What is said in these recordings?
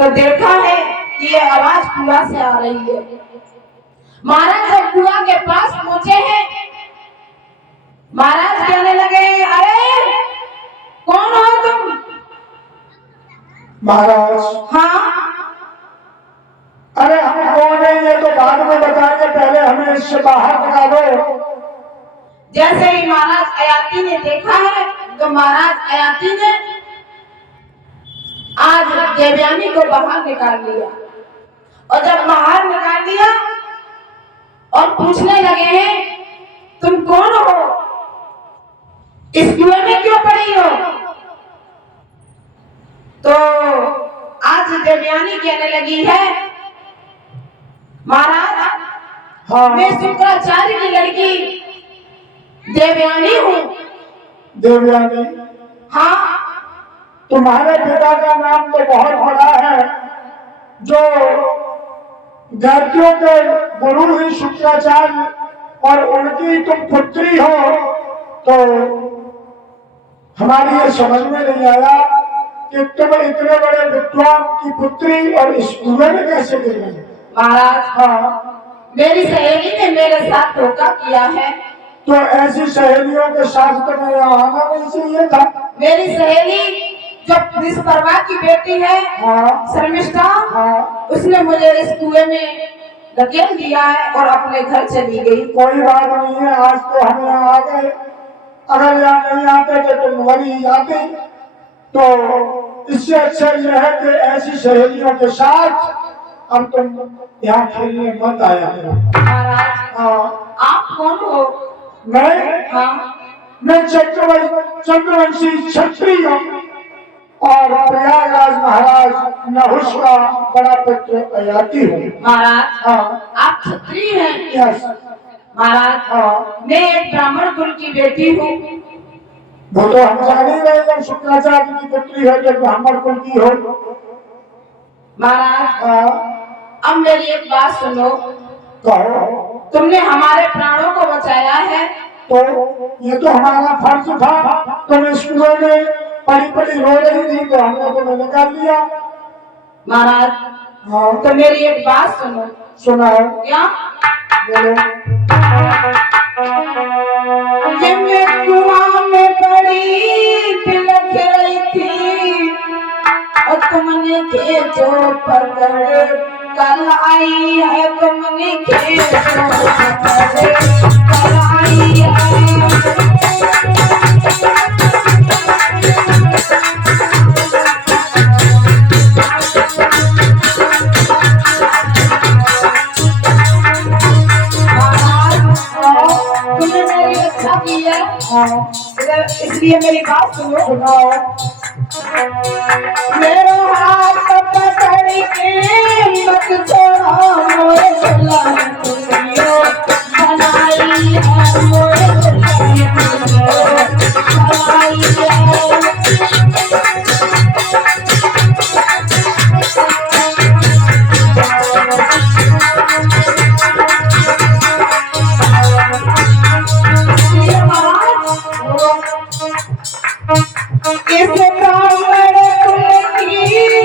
तो देखा है कि ये आवाज कुआं से आ रही है। महाराज जब कुआं के पास पहुंचे हैं, महाराज कहने लगे, अरे कौन हो तुम? महाराज, हाँ, अरे हम कौन है ये तो बाद में बताएंगे, पहले हमें इससे बाहर निकालो। जैसे ही महाराज अयाती ने देखा है तो महाराज अयाती ने आज देवयानी को बाहर निकाल लिया, और जब बाहर निकाल दिया और पूछने लगे हैं, तुम कौन हो? इस कुएं में क्यों पड़ी हो? तो आज देवयानी कहने लगी है, महाराज हाँ, मैं शुक्राचार्य की लड़की देवयानी हूँ। देवयानी, हाँ, तुम्हारे पिता का नाम तो बहुत बड़ा है, जो जातियों के गुरु ही शुक्राचार्य, और उनकी तुम पुत्री हो, तो हमारी ये समझ में नहीं आया कि तुम इतने बड़े विद्वान की पुत्री और इस कुएं में कैसे गिर गई। महाराज हाँ, मेरी सहेली ने मेरे साथ धोखा किया है। तो ऐसी सहेलियों के साथ तो मैं यहाँ आना नहीं चाहिए था। मेरी सहेली जो विश्वकर्मा की बेटी है, हाँ, शर्मिष्ठा, हाँ, उसने मुझे इस कुएं में धकेल दिया है और अपने घर चली गई। कोई बात नहीं है, आज तो हम यहाँ आ गए, अगर यहाँ नहीं आते तो तुम वही आते। तो इससे अच्छा यह है कि ऐसी सहेलियों के साथ अब तुम यहाँ खेलने मत आया करो। महाराज हाँ, आप कौन हो? मैं हाँ, मैं चंद्रवंशी क्षत्रिय और प्रयागराज महाराज नहुष का बड़ा पुत्र अयाती हूँ। महाराज हाँ, आप क्षत्रिय हैं? यस। महाराज हाँ, मैं एक ब्राह्मण कुल की बेटी हूँ। वो तो हम जान ही रहे, जब शुक्राचार्य की पुत्री है तो ब्राह्मण कुल की हो। महाराज हाँ, अब मेरी एक बात सुनो, कहो। तुमने हमारे प्राणों को बचाया है, तो ये तो हमारा फर्ज था। तुम इस कुएं में पड़ी पड़ी रो रही थी तो हमने तुम्हें निकाल लिया। महाराज हाँ, तो मेरी एक बात सुनो। सुनाओ। क्या? बोलो। कि मैं कुआं में पड़ी तिलक रही थी और तुमने खींचो पकड़, कल आई है तुमने खींचो पकड़, कल आई है। तुमने मेरी रक्षा की है, इसलिए मेरी बात सुनो। सुनाओ। मेरा हाथ पकड़ के मत छोड़ो, मोरे दुल्हन तुमियो बनाई है, मोरे दुल्हन तुमियो बनाई है। इस ब्राह्मण कुल की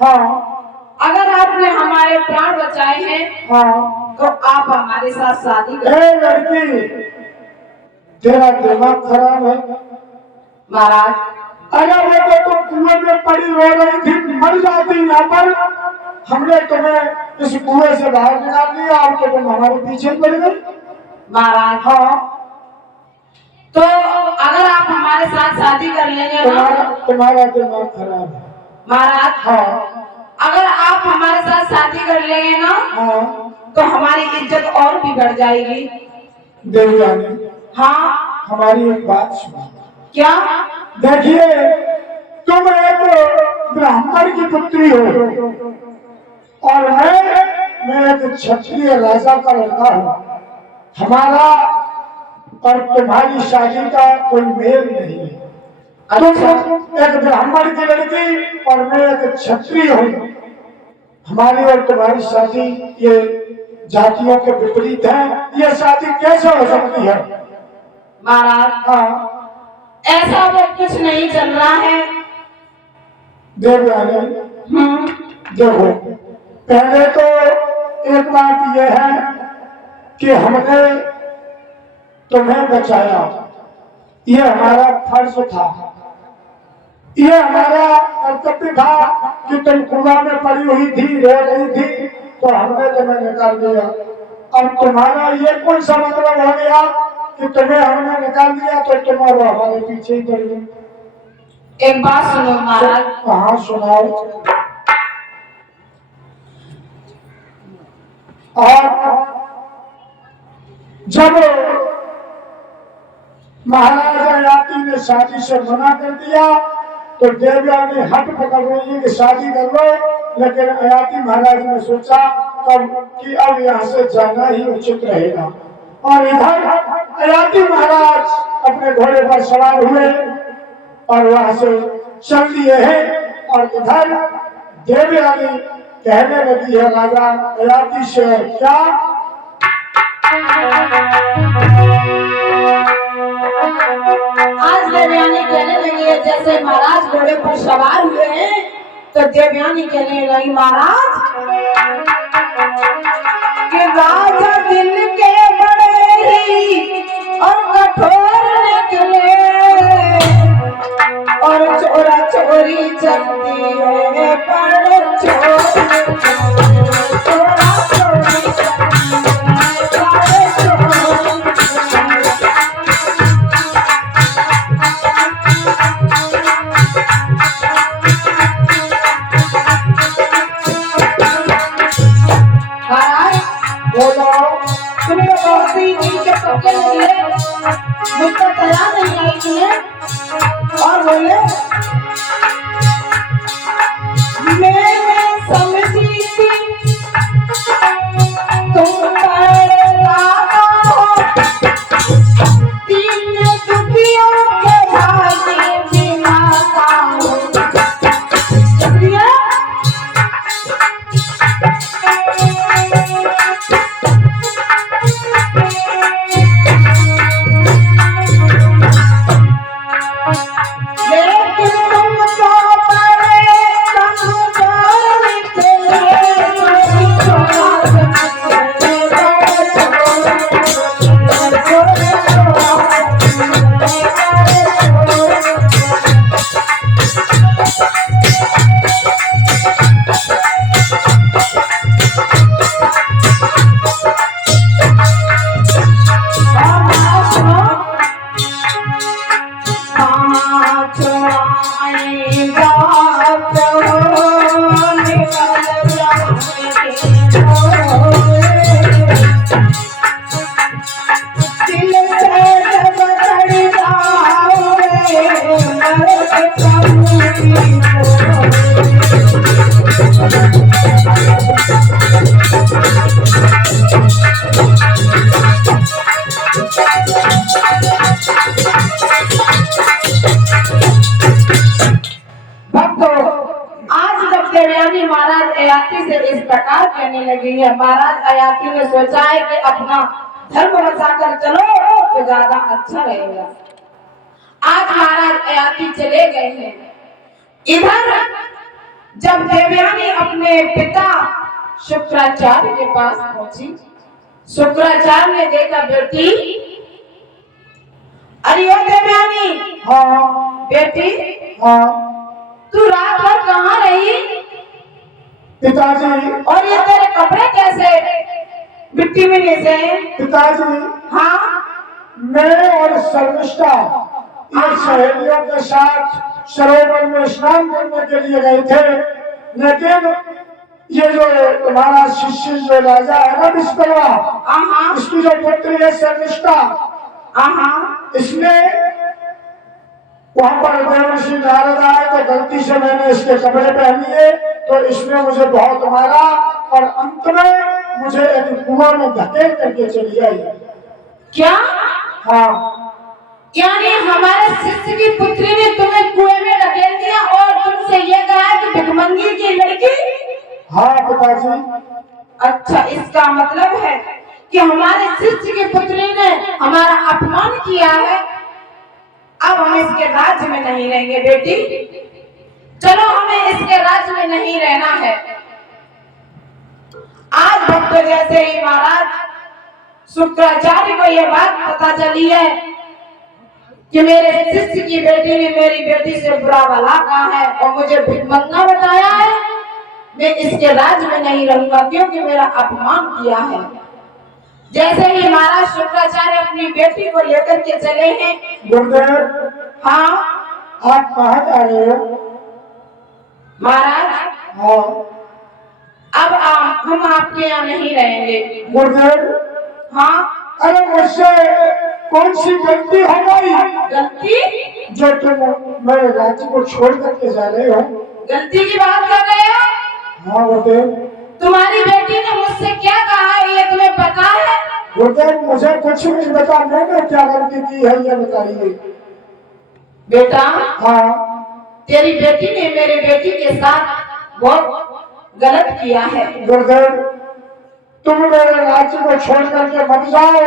हाँ अगर आपने हमारे प्राण बचाए हैं हाँ। तो आप हमारे साथ शादी ए करें। लड़की, तेरा दिमाग खराब है। महाराज अरे वो तो कुएं में पड़ी रो रही थी, मर जाती यहाँ पर। हमने तुम्हें इस कुएं से बाहर निकाल दिया और तो तुम हमारे पीछे पड़ गई। महाराज हाँ, तो अगर आप हमारे साथ शादी कर लेंगे ना, तुम्हारा दिमाग खराब है। महाराज हाँ अगर आप हमारे साथ शादी कर लेंगे ना हाँ। तो हमारी इज्जत और भी बढ़ जाएगी। देवयानी, हाँ हमारी एक बात सुनो। क्या? देखिए, तुम एक ब्राह्मण की पुत्री हो और मैं एक क्षत्रिय राजा का लड़का हूँ। हमारा और तुम्हारी शादी का कोई मेल नहीं है। तुम एक ब्राह्मण की लड़की और मैं एक क्षत्रिय हूँ। हमारी और तुम्हारी शादी ये जातियों के विपरीत है। ये शादी कैसे हो सकती है? महाराज हाँ, ऐसा वो कुछ नहीं चल रहा है। देवयानी, देखो, पहले तो एक बात यह है कि हमने तुम्हें बचाया, ये हमारा फर्ज था, ये हमारा कर्तव्य था कि तुम कुआं में पड़ी हुई थी, रो रही थी, तो हमने तुम्हें निकाल दिया। अब तुम्हारा ये कौन सा मतलब हो गया कि तुम्हें हमने निकाल दिया तो तुम्हारा हमारे पीछे ही पड़ गई? एक बात सुनो महाराज। हाँ सुनाओ। और जब महाराजा याति ने शादी से मना कर दिया तो देवयानी हट पकड़ रही है कि शादी कर लो, लेकिन अयाति महाराज ने सोचा कब कि अब यहाँ से जाना ही उचित रहेगा। और इधर अयाति महाराज अपने घोड़े पर सवार हुए और वहां से चल दिए हैं। और इधर देवयानी कहने लगी है राजा अयाति से, क्या? आज देवयानी कहने लगी है जैसे महाराज घोड़े पर सवार हुए हैं तो देवयानी कहने लगी महाराज कि राजा दिल के बड़े ही और कठोर निकले और चोरा चोरी चलती है पर चोरा चोरी मुझको तैयार नहीं आई थी और बोले मैंने समझी थी तुम तीन दुखियों के भाग्य बिना कहने लगी है महाराज अयाती ने सोचा है कि अपना धर्म बचाकर चलो तो ज्यादा अच्छा रहेगा। आज महाराज अयाती चले गए हैं। इधर जब देवयानी अपने पिता शुक्राचार्य के पास पहुंची। शुक्राचार्य ने देखा, बेटी, अरे ओ देवयानी, हाँ बेटी, हाँ तू रात भर कहाँ रही? पिताजी, और ये तेरे कपड़े कैसे मिट्टी में मिले हैं? पिताजी, हाँ, मैं और शर्मिष्ठा ये सहेलियों के साथ सरोवर में स्नान करने के लिए गए थे, लेकिन ये जो तुम्हारा शिष्य जो राजा है ना विश्वकर्मा, हाँ, इसकी जो पुत्री है शर्मिष्ठा, हाँ, इसने वहां पर देवर्षि नारद आए तो गलती से मैंने इसके कपड़े पहन लिए, तो इसने मुझे बहुत मारा और अंत में मुझे एक कुआं में धकेल करके चली आई। क्या? हाँ, यानी हमारे शिष्य की पुत्री ने तुम्हें कुएं में धकेल दिया और तुमसे ये कहा कि भिखमंगी की लड़की? हाँ पिताजी। अच्छा, इसका मतलब है कि हमारे शिष्य की पुत्री ने हमारा अपमान किया है। अब हम इसके राज्य में नहीं रहेंगे बेटी, चलो हमें इसके राज्य में नहीं रहना है। आज भक्त जैसे ही महाराज शुक्राचार्य को यह बात पता चली है कि मेरे शिष्य की बेटी ने मेरी बेटी से बुरा भला कहा है और मुझे भिखमंगा बताया है, मैं इसके राज्य में नहीं रहूंगा क्योंकि मेरा अपमान किया है। जैसे ही महाराज शुक्राचार्य अपनी बेटी को लेकर के चले हैं। गुरुदेव, हाँ, आप कहाँ जा रहे हो? महाराज, हाँ, अब हम आपके यहाँ नहीं रहेंगे। गुरुदेव, हाँ, अरे मुझसे कौन सी गलती हो गई गलती? जो तुम मेरे राज्य को छोड़ करके जा रहे हो? गलती की बात कर रहे हो? हाँ गुरुदेव। तुम्हारी बेटी ने मुझसे क्या कहा है ये तुम्हें पता है? गुरुदेव, मुझे कुछ नहीं पता, मैंने क्या गलती की है ये बताइए। बेटा, हाँ, तेरी बेटी ने मेरी बेटी के साथ बहुत गलत किया है। गुरुदेव, तुम मेरे राज्य को छोड़ करके मत जाओ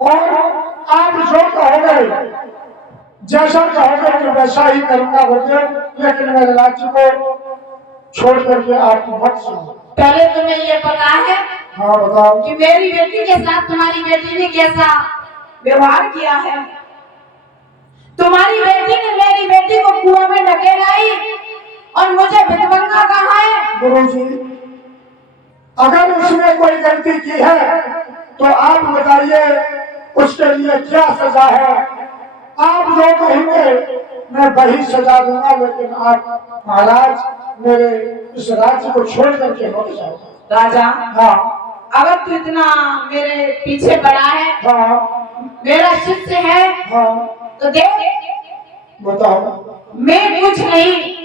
और आप जो कहोगे, जैसा कहोगे मैं वैसा ही करूंगा गुरुदेव, लेकिन मेरे राज्य को छोड़ करके आप मत जाओ। पहले तुम्हें ये पता है हाँ बताओ कि मेरी बेटी के साथ तुम्हारी बेटी ने कैसा व्यवहार किया है? तुम्हारी बेटी ने मेरी बेटी को कुआं में ढकेल आई और मुझे भिखमंगा कहा है। गुरुजी, अगर उसने कोई गलती की है तो आप बताइए उसके लिए क्या सजा है? आप जो कहेंगे मैं वही सजा दूंगा, लेकिन आप महाराज मेरे इस राज्य को छोड़ करके मत जाओ। राजा, हाँ, अगर तू इतना मेरे पीछे पड़ा है, हाँ, मेरा शिष्य है, हाँ, तो देख, बताओ। मैं कुछ नहीं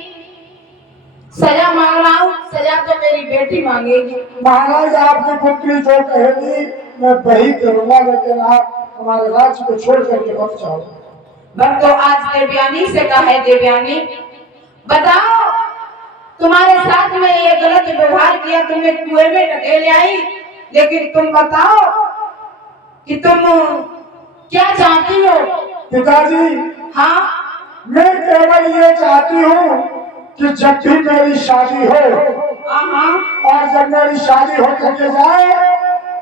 सजा मांग रहा हूँ, सजा तो मेरी बेटी मांगेगी। महाराज आपकी पुत्री जो कहेगी मैं वही करूंगा, लेकिन आप हमारे राज्य को छोड़ करके मत जाओ। बस तो आज देवयानी से कहा है, देवयानी बताओ, तुम्हारे साथ में ये गलत व्यवहार किया, तुम्हें कुएं में ढकेल आई, लेकिन तुम बताओ कि तुम क्या चाहती हो? पिताजी, हाँ, मैं केवल ये चाहती हूँ कि जब भी मेरी शादी हो हाँ, और जब मेरी शादी हो करके जाए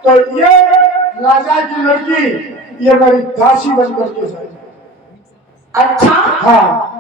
तो ये राजा की लड़की ये मेरी दासी बन करके जाए। अच्छा, हाँ,